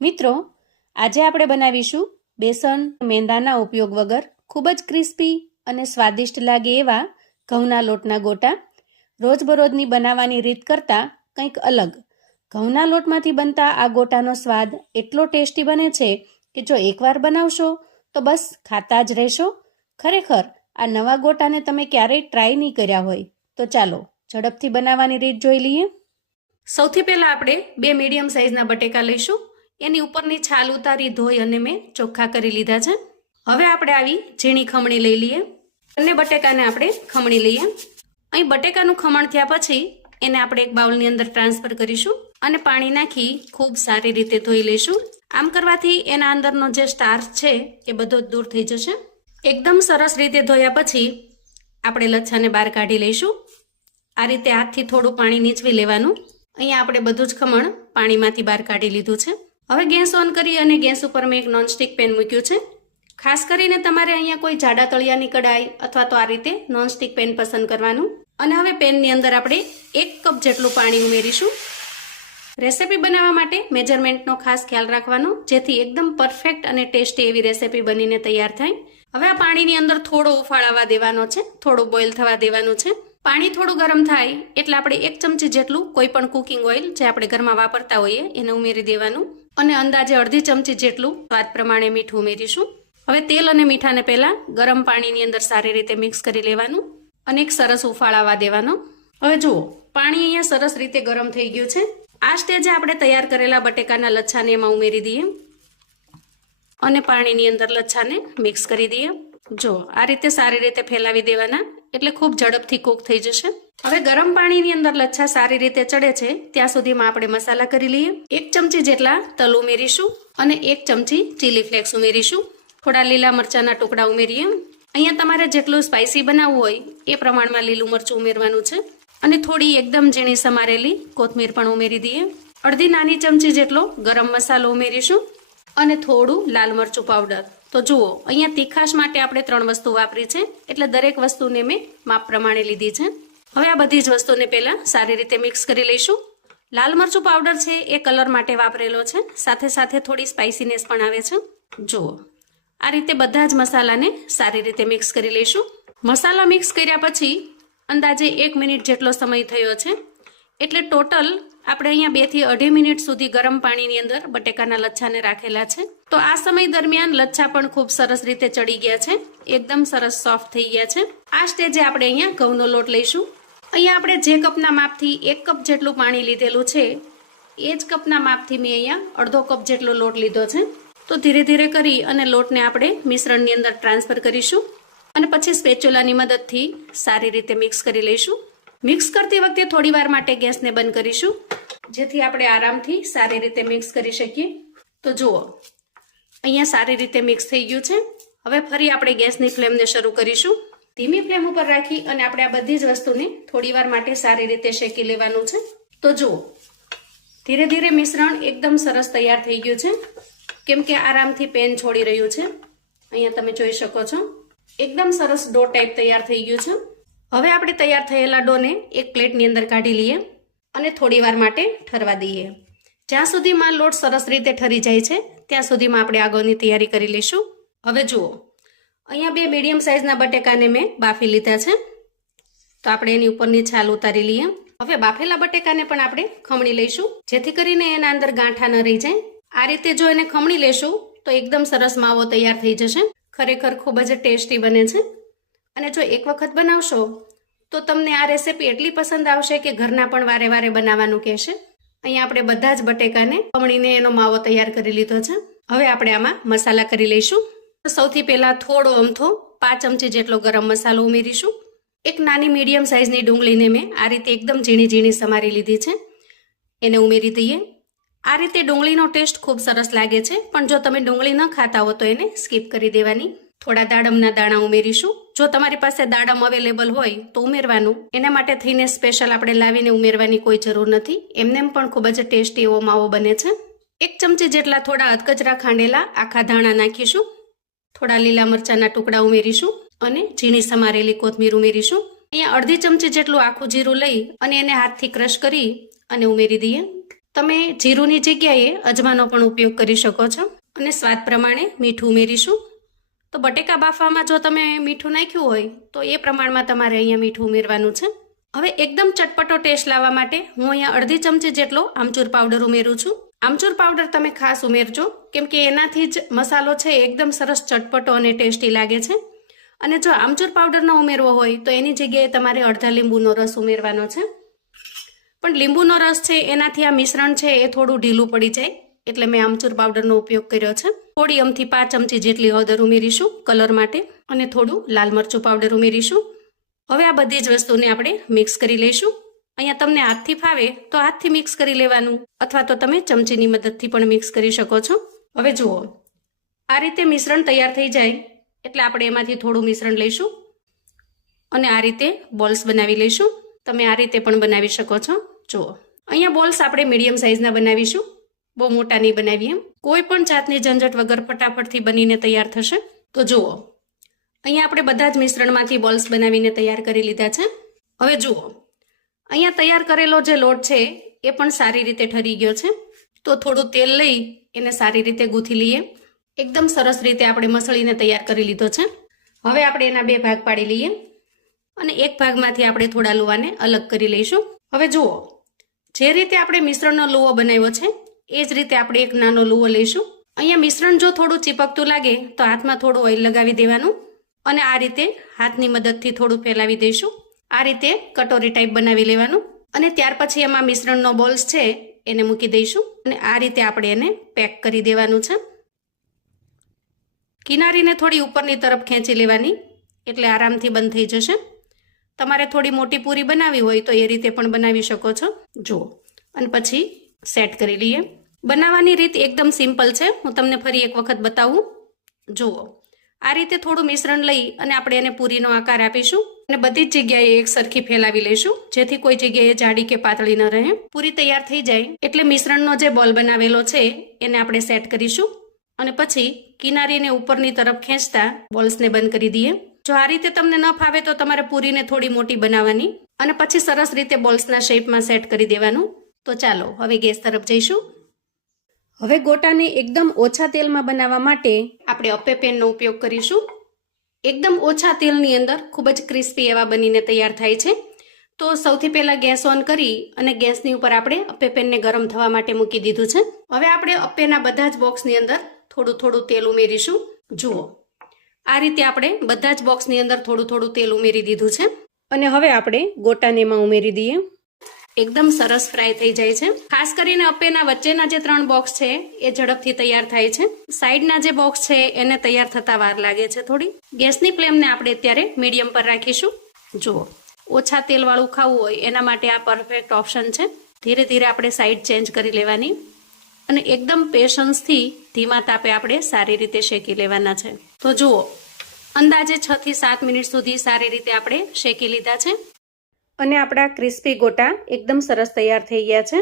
મિત્રો, આજે આપણે બનાવીશું બેસન મેંદાના ઉપયોગ વગર ખૂબ જ ક્રિસ્પી અને સ્વાદિષ્ટ લાગે એવા ઘઉંના લોટના ગોટા. રોજબરોજની બનાવવાની રીત કરતાં કંઈક અલગ. ઘઉંના લોટમાંથી બનતા આ ગોટાનો સ્વાદ એટલો ટેસ્ટી બને છે કે જો એકવાર બનાવશો તો બસ ખાતા જ રહેશો. ખરેખર આ નવા ગોટાને તમે ક્યારેય ટ્રાય નહીં કર્યા હોય તો ચાલો ઝડપથી બનાવવાની રીત જોઈ લઈએ. સૌથી પહેલાં આપણે 2 મીડિયમ સાઇઝના બટેકા લઈશું. એની ઉપરની છાલ ઉતારી ધોઈ અને મેં ચોખ્ખા કરી લીધા છે. હવે આપણે આવી ઝીણી ખમણી લઈ લઈએ. બંને બટેકાને આપણે ખમણી લઈએ. અહીં બટેકાનું ખમણ થયા પછી એને આપણે એક બાઉલની અંદર ટ્રાન્સફર કરીશું અને પાણી નાખી ખૂબ સારી રીતે ધોઈ લઈશું. આમ કરવાથી એના અંદરનો જે સ્ટાર્ચ છે એ બધો જ દૂર થઈ જશે. એકદમ સરસ રીતે ધોયા પછી આપણે લચ્છાને બહાર કાઢી લઈશું. આ રીતે હાથથી થોડું પાણી નીચવી લેવાનું. અહીંયા આપણે બધું જ ખમણ પાણીમાંથી બહાર કાઢી લીધું છે. હવે ગેસ ઓન કરી અને ગેસ ઉપર મેં એક નોનસ્ટિક પેન મૂક્યું છે. ખાસ કરીને તમારે અહીંયા કોઈ જાડા તળિયાની કડાઈ અથવા તો આ રીતે નોનસ્ટિક પેન પસંદ કરવાનું. અને હવે પેનની અંદર આપણે 1 કપ જેટલું પાણી ઉમેરીશું. રેસીપી બનાવવા માટે મેજરમેન્ટનો ખાસ ખ્યાલ રાખવાનો, જેથી એકદમ પરફેક્ટ અને ટેસ્ટી એવી રેસીપી બનીને તૈયાર થાય. હવે આ પાણીની અંદર થોડો ઉફાળ આવવા દેવાનો છે, થોડું બોઇલ થવા દેવાનું છે. પાણી થોડું ગરમ થાય એટલે આપણે 1 ચમચી જેટલું કોઈ પણ કુકિંગ ઓઇલ જે આપણે ઘરમાં વાપરતા હોઈએ એને ઉમેરી દેવાનું અને અંદાજે અડધી ચમચી જેટલું સ્વાદ પ્રમાણે મીઠું ઉમેરીશું. હવે તેલ અને મીઠાને પહેલા ગરમ પાણીની અંદર સારી રીતે મિક્સ કરી લેવાનું અને એક સરસ ઉફાળ આવવા દેવાનો. હવે જુઓ, પાણી અહીંયા સરસ રીતે ગરમ થઈ ગયું છે. આ સ્ટેજે આપણે તૈયાર કરેલા બટેકાના લચ્છાને એમાં ઉમેરી દઈએ અને પાણીની અંદર લચ્છાને મિક્સ કરી દઈએ. જો આ રીતે સારી રીતે ફેલાવી દેવાના એટલે ખૂબ ઝડપથી કૂક થઈ જશે. હવે ગરમ પાણીની અંદર લચ્છા સારી રીતે ચડે છે ત્યાં સુધીમાં આપણે મસાલા કરી લઈએ. 1 ચમચી જેટલા તલ ઉમેરીશું અને 1 ચમચી ચીલી ફ્લેક્સ ઉમેરીશું. થોડા લીલા મરચાના ટુકડા ઉમેરીએ. અહીંયા તમારે જેટલું સ્પાઇસી બનાવવું હોય એ પ્રમાણમાં લીલું મરચું ઉમેરવાનું છે અને થોડી એકદમ ઝીણી સમારેલી કોથમીર પણ ઉમેરી દઈએ. અડધી નાની ચમચી જેટલો ગરમ મસાલો ઉમેરીશું અને થોડું લાલ મરચું પાવડર. તો જુઓ, અહીંયા તીખાશ માટે આપણે 3 વસ્તુ વાપરી છે એટલે દરેક વસ્તુને મેં માપ પ્રમાણે લીધી છે. હવે આ બધી જ વસ્તુને પહેલા સારી રીતે મિક્સ કરી લઈશું. લાલ મરચું પાવડર છે એ કલર માટે વાપરેલો છે, સાથે સાથે થોડી સ્પાઇસીનેસ પણ આવે છે. જુઓ, આ રીતે બધા જ મસાલાને સારી રીતે મિક્સ કરી લઈશું. મસાલા મિક્સ કર્યા પછી અંદાજે 1 મિનિટ જેટલો સમય થયો છે એટલે ટોટલ આપણે અહીંયા 2 થી 2.5 મિનિટ સુધી ગરમ પાણીની અંદર બટેકાના લચ્છાને રાખેલા છે. તો આ સમય દરમિયાન લચ્છા પણ ખૂબ સરસ રીતે ચડી ગયા છે, એકદમ સરસ સોફ્ટ થઈ ગયા છે. આ સ્ટેજે આપણે અહીંયા ઘઉંનો લોટ લઈશું. અહીંયા આપણે જે કપના માપથી 1 કપ જેટલું પાણી લીધેલું છે એ જ કપના માપથી મેં અહીંયા અડધો કપ જેટલો લોટ લીધો છે. તો ધીરે ધીરે કરી અને લોટને આપણે મિશ્રણની અંદર ટ્રાન્સફર કરીશું અને પછી સ્પેચ્યુલાની મદદથી સારી રીતે મિક્સ કરી લઈશું. મિક્સ કરતી વખતે થોડી વાર માટે ગેસને બંધ કરીશું જેથી આપણે આરામથી સારી રીતે મિક્સ કરી શકીએ. તો જુઓ, અહીંયા સારી રીતે મિક્સ થઈ ગયું છે. હવે ફરી આપણે ગેસની ફ્લેમને શરૂ કરીશું. ધીમી ફ્લેમ ઉપર રાખી અને આપણે આ બધી જ વસ્તુને થોડી વાર માટે સારી રીતે શેકી લેવાનું છે. તો જુઓ, ધીરે ધીરે મિશ્રણ એકદમ સરસ તૈયાર થઈ ગયું છે, કેમ કે આરામથી પેન છોડી રહ્યું છે. અહીંયા તમે જોઈ શકો છો એકદમ સરસ ડો ટાઈપ તૈયાર થઈ ગયું છે. હવે આપણે તૈયાર થયેલા ડોને એક પ્લેટની અંદર કાઢી લઈએ અને થોડી વાર માટે ઠરવા દઈએ. જ્યાં સુધીમાં લોટ સરસ રીતે ઠરી જાય છે ત્યાં સુધીમાં આપણે આગળની તૈયારી કરી લઈશું. હવે જુઓ, અહીંયા 2 મીડિયમ સાઇઝના બટેકાને મેં બાફી લીધા છે. તો આપણે એની ઉપરની છાલ ઉતારી લઈએ. હવે બાફેલા બટેકાને પણ આપણે ખમણી લઈશું જેથી કરીને એના અંદર ગાંઠા ન રહી જાય. આ રીતે જો એને ખમણી લેશું તો એકદમ સરસ માવો તૈયાર થઈ જશે. ખરેખર ખૂબ જ ટેસ્ટી બને છે અને જો એક વખત બનાવશો તો તમને આ રેસીપી એટલી પસંદ આવશે કે ઘરના પણ વારે વારે બનાવવાનું કહેશે. અહીંયા આપણે બધા જ બટેકાને ખમણીને એનો માવો તૈયાર કરી લીધો છે. હવે આપણે આમાં મસાલા કરી લઈશું. સૌથી પહેલા થોડો અમથો 5 ચમચી જેટલો ગરમ મસાલો ઉમેરીશું. એક નાની મીડિયમ સાઇઝની ડુંગળીને મેં આ રીતે એકદમ ઝીણી ઝીણી સમારી લીધી છે, એને ઉમેરી દઈએ. આ રીતે ડુંગળીનો ટેસ્ટ ખૂબ સરસ લાગે છે, પણ જો તમે ડુંગળી ન ખાતા હો તો એને સ્કીપ કરી દેવાની. થોડા દાડમના દાણા ઉમેરીશું. જો તમારી પાસે દાડમ અવેલેબલ હોય તો ઉમેરવાનું. એના માટે થઈને સ્પેશિયલ આપણે લાવીને ઉમેરવાની કોઈ જરૂર નથી, એમનેમ પણ ખૂબ જ ટેસ્ટી એવો માવો બને છે. 1 ચમચી જેટલા થોડા અધકચરા ખાંડેલા આખા ધાણા નાખીશું. થોડા લીલા મરચાના ટુકડા ઉમેરીશું અને ઝીણી સમારેલી કોથમીર ઉમેરીશું. અહીંયા અડધી ચમચી જેટલું આખું જીરું લઈ અને એને હાથથી ક્રશ કરી અને ઉમેરી દઈએ. તમે જીરુંની જગ્યાએ અજમાનો પણ ઉપયોગ કરી શકો છો અને સ્વાદ પ્રમાણે મીઠું ઉમેરીશું. તો બટેકા બાફવામાં જો તમે મીઠું નાખ્યું હોય તો એ પ્રમાણમાં તમારે અહીંયા મીઠું ઉમેરવાનું છે. હવે એકદમ ચટપટો ટેસ્ટ લાવવા માટે હું અહીંયા અડધી ચમચી જેટલો આમચૂર પાવડર ઉમેરું છું. આમચૂર પાવડર તમે ખાસ ઉમેરજો, કેમ કે એનાથી જ મસાલો છે એકદમ સરસ ચટપટો અને ટેસ્ટી લાગે છે. અને જો આમચૂર પાવડર ન ઉમેરવો હોય તો એની જગ્યાએ તમારે અડધા લીંબુનો રસ ઉમેરવાનો છે. પણ લીંબુનો રસ છે એનાથી આ મિશ્રણ છે એ થોડું ઢીલું પડી જાય, એટલે મેં આમચૂર પાવડરનો ઉપયોગ કર્યો છે. થોડી 5 ચમચી જેટલી હળદર ઉમેરીશું કલર માટે અને થોડું લાલ મરચું પાવડર ઉમેરીશું. હવે આ બધી જ વસ્તુને આપણે મિક્સ કરી લઈશું. અહીંયા તમને હાથથી ફાવે તો હાથથી મિક્સ કરી લેવાનું, અથવા તો તમે ચમચીની મદદથી પણ મિક્સ કરી શકો છો. હવે જુઓ, આ રીતે મિશ્રણ તૈયાર થઈ જાય એટલે આપણે એમાંથી થોડું મિશ્રણ લઈશું અને આ રીતે બોલ્સ બનાવી લઈશું. તમે આ રીતે પણ બનાવી શકો છો. જુઓ, અહીંયા બોલ્સ આપણે મીડિયમ સાઇઝના બનાવીશું, બહુ મોટા નહીં બનાવીએ. કોઈ પણ જાતની ઝંઝટ વગર ફટાફટથી બનીને તૈયાર થશે. તો જુઓ, અહીંયા આપણે બધા જ મિશ્રણમાંથી બોલ્સ બનાવીને તૈયાર કરી લીધા છે. હવે જુઓ, અહીંયા તૈયાર કરેલો જે લોટ છે એ પણ સારી રીતે ઠરી ગયો છે. તો થોડું તેલ લઈ એને સારી રીતે ગૂંથી લઈએ. એકદમ સરસ રીતે આપણે મસળીને તૈયાર કરી લીધો છે. હવે આપણે એના 2 ભાગ પાડી લઈએ અને એક ભાગમાંથી આપણે થોડા લુવાને અલગ કરી લઈશું. હવે જુઓ, જે રીતે આપણે મિશ્રણનો લુવો બનાવ્યો છે એ જ રીતે આપણે એક નાનો લુવો લઈશું. અહીંયા મિશ્રણ જો થોડું ચીપકતું લાગે તો હાથમાં થોડું ઓઇલ લગાવી દેવાનું અને આ રીતે હાથની મદદથી થોડું ફેલાવી દઈશું. આ રીતે કટોરી ટાઈપ બનાવી લેવાનું અને ત્યાર પછી એમાં મિશ્રણનો બોલ્સ છે એને મૂકી દઈશું અને આ રીતે આપણે એને પેક કરી દેવાનું છે. કિનારીને થોડી ઉપરની તરફ ખેંચી લેવાની એટલે આરામથી બંધ થઈ જશે. તમારે થોડી મોટી પૂરી બનાવી હોય તો એ રીતે પણ બનાવી શકો છો. જુઓ, અને પછી સેટ કરી લઈએ. બનાવવાની રીત એકદમ સિમ્પલ છે, હું તમને ફરી એક વખત બતાવું. જુઓ, આ રીતે થોડું મિશ્રણ લઈ અને આપણે એને પૂરીનો આકાર આપીશું અને બધી જ જગ્યાએ એક સરખી ફેલાવી લઈશું, જેથી કોઈ જગ્યાએ જાડી કે પાતળી ન રહે. પૂરી તૈયાર થઈ જાય એટલે મિશ્રણનો જે બોલ બનાવેલો છે એને આપણે સેટ કરીશું અને પછી કિનારીને ઉપરની તરફ ખેંચતા બોલ્સને બંધ કરી દઈએ. જો આ રીતે તમને ન ફાવે તો તમારે પૂરીને થોડી મોટી બનાવવાની અને પછી સરસ રીતે બોલ્સના શેપમાં સેટ કરી દેવાનું. તો ચાલો હવે ગેસ તરફ જઈશું. હવે ગોટાને એકદમ ઓછા તેલમાં બનાવવા માટે આપણે અપ્પે પેનનો ઉપયોગ કરીશું. એકદમ ઓછા તેલની અંદર ખૂબ જ ક્રિસ્પી એવા બનીને તૈયાર થાય છે. તો સૌથી પહેલાં ગેસ ઓન કરી અને ગેસની ઉપર આપણે અપ્પે પેનને ગરમ થવા માટે મૂકી દીધું છે. હવે આપણે અપ્પેના બધા જ બોક્સની અંદર થોડું થોડું તેલ ઉમેરીશું. જુઓ, આ રીતે આપણે બધા જ બોક્સની અંદર થોડું થોડું તેલ ઉમેરી દીધું છે અને હવે આપણે ગોટાને એમાં ઉમેરી દઈએ. એકદમ સરસ ફ્રાય થઈ જાય છે. ખાસ કરીને અપ્પેના વચ્ચેના જે 3 બોક્સ છે એ ઝડપથી તૈયાર થાય છે. સાઈડના જે બોક્સ છે એને તૈયાર થતા વાર લાગે છે થોડી. ગેસની ફ્લેમને આપણે અત્યારે મીડિયમ પર રાખીશું. જુઓ, ઓછા તેલવાળું ખાવું હોય એના માટે આ પરફેક્ટ ઓપ્શન છે. ધીરે ધીરે આપણે સાઈડ ચેન્જ કરી લેવાની અને એકદમ પેશન્સથી ધીમા તાપે આપણે સારી રીતે શેકી લેવાના છે. તો જુઓ, અંદાજે 6 થી 7 મિનિટ સુધી સારી રીતે આપણે શેકી લીધા છે અને આપણા ક્રિસ્પી ગોટા એકદમ સરસ તૈયાર થઈ ગયા છે.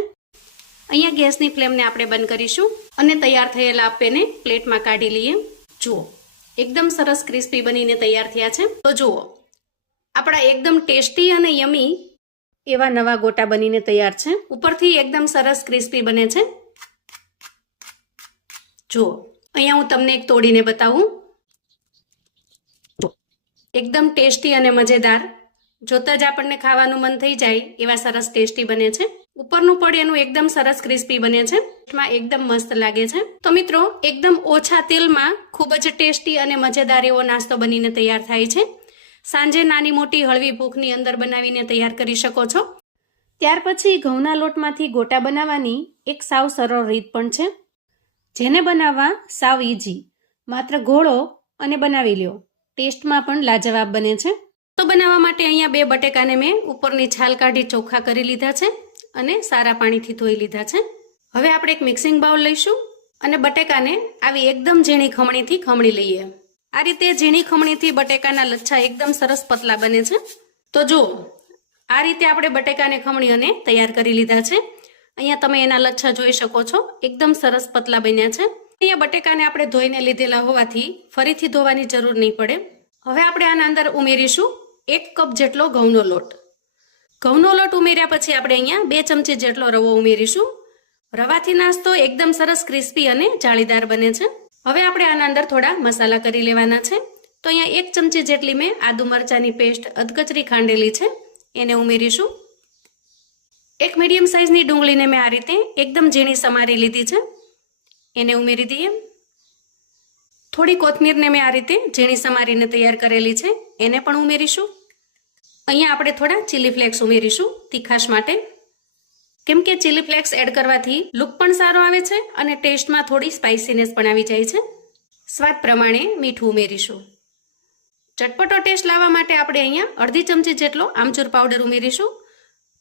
અહીંયા ગેસની ફ્લેમને આપણે બંધ કરીશું અને તૈયાર થયેલા અપ્પેને પ્લેટમાં કાઢી લઈએ. જુઓ, એકદમ સરસ ક્રિસ્પી બનીને તૈયાર થયા છે. તો જુઓ, આપણા એકદમ ટેસ્ટી અને યમી એવા નવા ગોટા બનીને તૈયાર છે. ઉપરથી એકદમ સરસ ક્રિસ્પી બને છે. જુઓ, અહીંયા હું તમને એક તોડીને બતાવું. એકદમ ટેસ્ટી અને મજેદાર, જોતા જ આપણને ખાવાનું મન થઈ જાય એવા સરસ ટેસ્ટી બને છે. ઉપરનું પડ એનું એકદમ સરસ ક્રિસ્પી બને છે, એકદમ મસ્ત લાગે છે. તો મિત્રો, એકદમ ઓછા તેલમાં ખૂબ જ ટેસ્ટી અને મજેદાર એવો નાસ્તો બનીને તૈયાર થાય છે. સાંજે નાની મોટી હળવી ભૂખની અંદર બનાવીને તૈયાર કરી શકો છો. ત્યાર પછી ઘઉંના લોટમાંથી ગોટા બનાવવાની એક સાવ સરળ રીત પણ છે, જેને બનાવવા સાવ ઈઝી. માત્ર ઘોળો અને બનાવી લ્યો, ટેસ્ટમાં પણ લાજવાબ બને છે. તો બનાવવા માટે અહીંયા 2 બટેકાને મેં ઉપરની છાલ કાઢી ચોખ્ખા કરી લીધા છે અને સારા પાણીથી ધોઈ લીધા છે. હવે આપણે એક મિક્સિંગ બાઉલ લઈશું અને બટેકાને આવી એકદમ ઝીણી ખમણીથી ખમણી લઈએ. આ રીતે ઝીણી ખમણીથી બટેકાના લચ્છા એકદમ સરસ પતલા બને છે. તો જુઓ, આ રીતે આપણે બટેકાને ખમણી અને તૈયાર કરી લીધા છે. અહીંયા તમે એના લચ્છા જોઈ શકો છો, એકદમ સરસ પતલા બન્યા છે. અહીંયા બટેકાને આપણે ધોઈને લીધેલા હોવાથી ફરીથી ધોવાની જરૂર નહીં પડે. હવે આપણે આના અંદર ઉમેરીશું 1 કપ જેટલો ઘઉંનો લોટ. ઘઉંનો લોટ ઉમેર્યા પછી આપણે અહીંયા 2 ચમચી જેટલો રવો ઉમેરીશું રવાથી નાસ્તો એકદમ સરસ ક્રિસ્પી અને જાળીદાર બને છે. હવે આપણે આના અંદર થોડા મસાલા કરી લેવાના છે. તો અહીંયા 1 ચમચી જેટલી મેં આદુ મરચાંની પેસ્ટ અધકચરી ખાંડેલી છે, એને ઉમેરીશું. 1 મીડિયમ સાઇઝની ડુંગળીને મેં આ રીતે એકદમ ઝીણી સમારી લીધી છે, એને ઉમેરી દઈએ. થોડી કોથમીરને મેં આ રીતે ઝીણી સમારીને તૈયાર કરેલી છે, એને પણ ઉમેરીશું. અહીંયા આપણે થોડા ચીલી ફ્લેક્સ ઉમેરીશું તીખાશ માટે, કેમ કે ચીલી ફ્લેક્સ એડ કરવાથી લુક પણ સારો આવે છે અને ટેસ્ટમાં થોડી સ્પાઇસીનેસ પણ આવી જાય છે. સ્વાદ પ્રમાણે મીઠું ઉમેરીશું. ચટપટો ટેસ્ટ લાવવા માટે આપણે અહીંયા અડધી ચમચી જેટલો આમચૂર પાવડર ઉમેરીશું.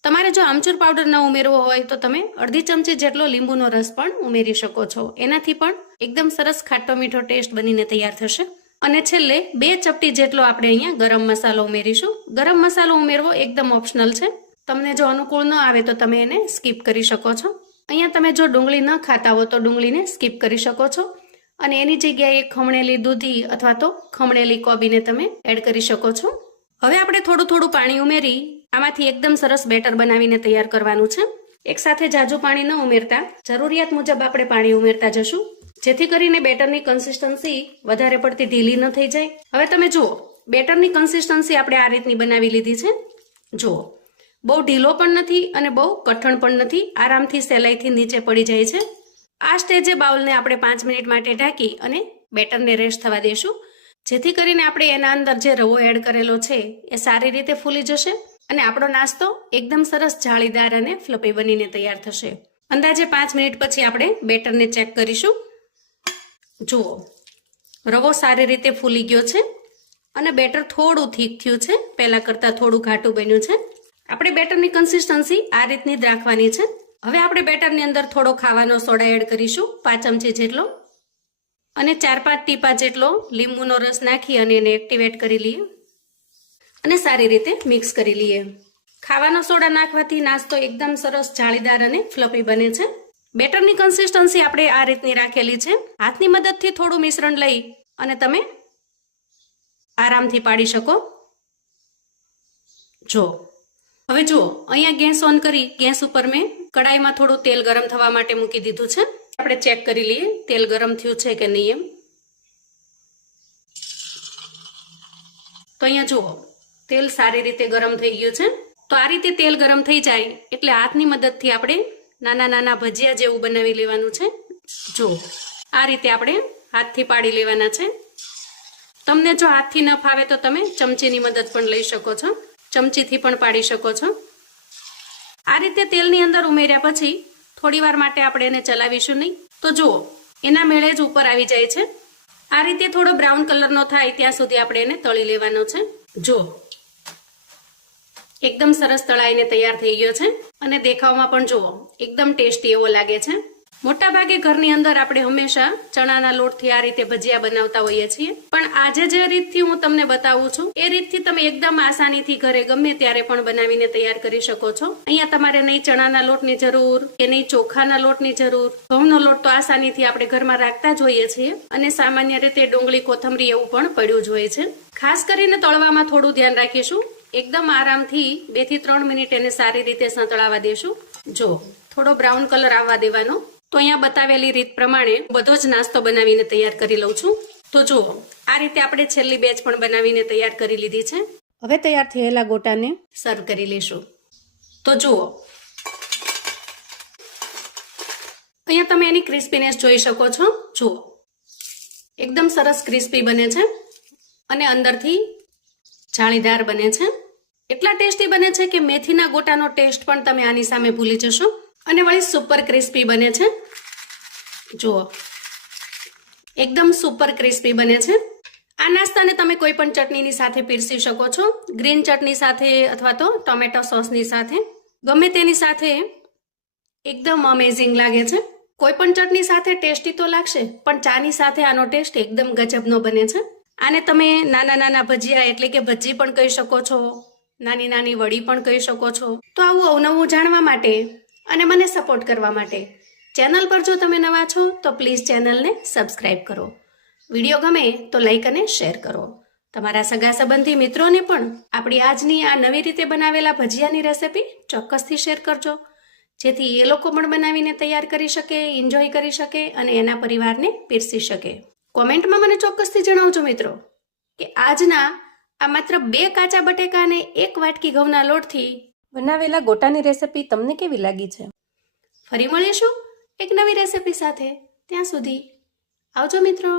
તમારે જો આમચૂર પાવડર ન ઉમેરવો હોય તો તમે અડધી ચમચી જેટલો લીંબુનો રસ પણ ઉમેરી શકો છો. એનાથી પણ એકદમ સરસ ખાટો મીઠો ટેસ્ટ બનીને તૈયાર થશે. અને છેલ્લે 2 ચપટી જેટલો આપણે અહીંયા ગરમ મસાલો ઉમેરીશું. ગરમ મસાલો ઉમેરવો એકદમ ઓપ્શનલ છે. તમને જો અનુકૂળ ન આવે તો તમે એને સ્કીપ કરી શકો છો. અહીંયા તમે જો ડુંગળી ન ખાતા હો તો ડુંગળીને સ્કીપ કરી શકો છો અને એની જગ્યાએ ખમણેલી દૂધી અથવા તો ખમણેલી કોબીને તમે એડ કરી શકો છો. હવે આપણે થોડું પાણી ઉમેરી આમાંથી એકદમ સરસ બેટર બનાવીને તૈયાર કરવાનું છે. એકસાથે જાજુ પાણી ન ઉમેરતા જરૂરિયાત મુજબ આપણે પાણી ઉમેરતા જશું, જેથી કરીને બેટરની કન્સિસ્ટન્સી વધારે પડતી ઢીલી ન થઈ જાય. હવે તમે જુઓ, બેટરની કન્સિસ્ટન્સી આપણે આ રીતની બનાવી લીધી છે. જુઓ, બહુ ઢીલો પણ નથી અને બહુ કઠણ પણ નથી, આરામથી સહેલાઈથી નીચે પડી જાય છે. આ સ્ટેજે બાઉલને આપણે 5 મિનિટ માટે ઢાંકી અને બેટરને રેસ્ટ થવા દઈશું, જેથી કરીને આપણે એના અંદર જે રવો એડ કરેલો છે એ સારી રીતે ફૂલી જશે અને આપણો નાસ્તો એકદમ સરસ જાળીદાર અને ફ્લફી બનીને તૈયાર થશે. અંદાજે 5 મિનિટ પછી આપણે બેટરને ચેક કરીશું. જુઓ, રવો સારી રીતે ફૂલી ગયો છે અને બેટર થોડું થીક થયું છે, પહેલા કરતાં થોડું ઘાટું બન્યું છે. આપણે બેટરની કન્સિસ્ટન્સી આ રીતની જ રાખવાની છે. હવે આપણે બેટરની અંદર થોડો ખાવાનો સોડા એડ કરીશું, 5 ચમચી જેટલો, અને 4-5 ટીપા જેટલો લીંબુનો રસ નાખી અને એને એક્ટિવેટ કરી લઈએ અને સારી રીતે મિક્સ કરી લઈએ. ખાવાનો સોડા નાખવાથી નાસ્તો એકદમ સરસ જાળીદાર અને ફ્લફી બને છે. બેટરની કન્સિસ્ટન્સી આપણે આ રીતની રાખેલી છે. હાથની મદદથી થોડું મિશ્રણ લઈ અને તમે આરામથી પાડી શકો. હવે જુઓ, અહીંયા ગેસ ઓન કરી ગેસ ઉપર મેં કડાઈમાં થોડું તેલ ગરમ થવા માટે મૂકી દીધું છે. આપણે ચેક કરી લઈએ તેલ ગરમ થયું છે કે નહીં એમ. તો અહીંયા જુઓ, તેલ સારી રીતે ગરમ થઈ ગયું છે. તો આ રીતે તેલ ગરમ થઈ જાય એટલે હાથની મદદથી આપણે નાના ભજીયા જેવું બનાવી લેવાનું છે. જો આ રીતે આપણે હાથથી પાડી લેવાના છે. તમને જો હાથથી ન ફાવે તો તમે ચમચીની મદદ પણ લઈ શકો છો, ચમચીથી પણ પાડી શકો છો. આ રીતે તેલની અંદર ઉમેર્યા પછી થોડી વાર માટે આપણે એને ચલાવીશું નહીં. તો જુઓ, એના મેળે જ ઉપર આવી જાય છે. આ રીતે થોડો બ્રાઉન કલરનો થાય ત્યાં સુધી આપણે એને તળી લેવાનો છે. જુઓ, એકદમ સરસ તળાઈને તૈયાર થઈ ગયો છે અને દેખાવમાં પણ જુઓ એકદમ ટેસ્ટી એવો લાગે છે. મોટા ભાગે ઘરની અંદર આપણે હંમેશા ચણાના લોટથી આ રીતે ભજીયા બનાવતા હોઈએ છીએ, પણ આજે જે રીતથી હું તમને બતાવું છું એ રીતથી તમે એકદમ આસાનીથી ઘરે ગમે ત્યારે પણ બનાવીને તૈયાર કરી શકો છો. અહીંયા તમારે નહીં ચણાના લોટની જરૂર કે નહીં ચોખાના લોટની જરૂર. ઘઉંનો લોટ તો આસાનીથી આપણે ઘરમાં રાખતા જ હોઈએ છીએ અને સામાન્ય રીતે ડુંગળી કોથમરી એવું પણ પડ્યું જ હોય છે. ખાસ કરીને તળવામાં થોડું ધ્યાન રાખીશું. એકદમ આરામથી 2 થી 3 મિનિટ એને સારી રીતે સંતળાવા દેશું. જો થોડો બ્રાઉન કલર આવવા દેવાનો. તો અહીંયા બતાવેલી રીત પ્રમાણે બધો જ નાસ્તો બનાવીને તૈયાર કરી લઉં છું. તો જુઓ, આ રીતે આપણે છેલ્લી બેચ પણ બનાવીને તૈયાર કરી લીધી છે. હવે તૈયાર થયેલા ગોટાને સર્વ કરી લેશું. તો જુઓ, અહીંયા તમે એની ક્રિસ્પીનેસ જોઈ શકો છો. જુઓ, એકદમ સરસ ક્રિસ્પી બને છે અને અંદરથી જાળીદાર બને છે. એટલા ટેસ્ટી બને છે કે મેથીના ગોટાનો ટેસ્ટ પણ તમે આની સામે ભૂલી જશો અને વળી સુપર ક્રિસ્પી બને છે. જુઓ, એકદમ સુપર ક્રિસ્પી બને છે. આ નાસ્તાને તમે કોઈ પણ ચટણીની સાથે પીરસી શકો છો, ગ્રીન ચટણી સાથે અથવા તો ટોમેટો સોસની સાથે, ગમે તેની સાથે એકદમ અમેઝિંગ લાગે છે. કોઈ પણ ચટણી સાથે ટેસ્ટી તો લાગશે, પણ ચાની સાથે આનો ટેસ્ટ એકદમ ગજબનો બને છે. આને તમે નાના ભજીયા એટલે કે ભજી પણ કહી શકો છો, નાની વડી પણ કહી શકો છો. તો આવું અવનવું જાણવા માટે અને મને સપોર્ટ કરવા માટે ચેનલ પર જો તમે નવા છો તો પ્લીઝ ચેનલને સબસ્ક્રાઇબ કરો. વિડીયો ગમે તો લાઈક અને શેર કરો. તમારા સગા સંબંધી મિત્રોને પણ આપણી આજની આ નવી રીતે બનાવેલા ભજીયાની રેસિપી ચોક્કસથી શેર કરજો, જેથી એ લોકો પણ બનાવીને તૈયાર કરી શકે, એન્જોય કરી શકે અને એના પરિવારને પીરસી શકે. કોમેન્ટમાં મને ચોક્કસથી જણાવજો મિત્રો કે આજના આ માત્ર 2 કાચા બટેકા અને 1 વાટકી ઘઉંના લોટથી બનાવેલા ગોટાની રેસિપી તમને કેવી લાગી છે? ફરી મળીશું એક નવી રેસિપી સાથે. ત્યાં સુધી આવજો મિત્રો.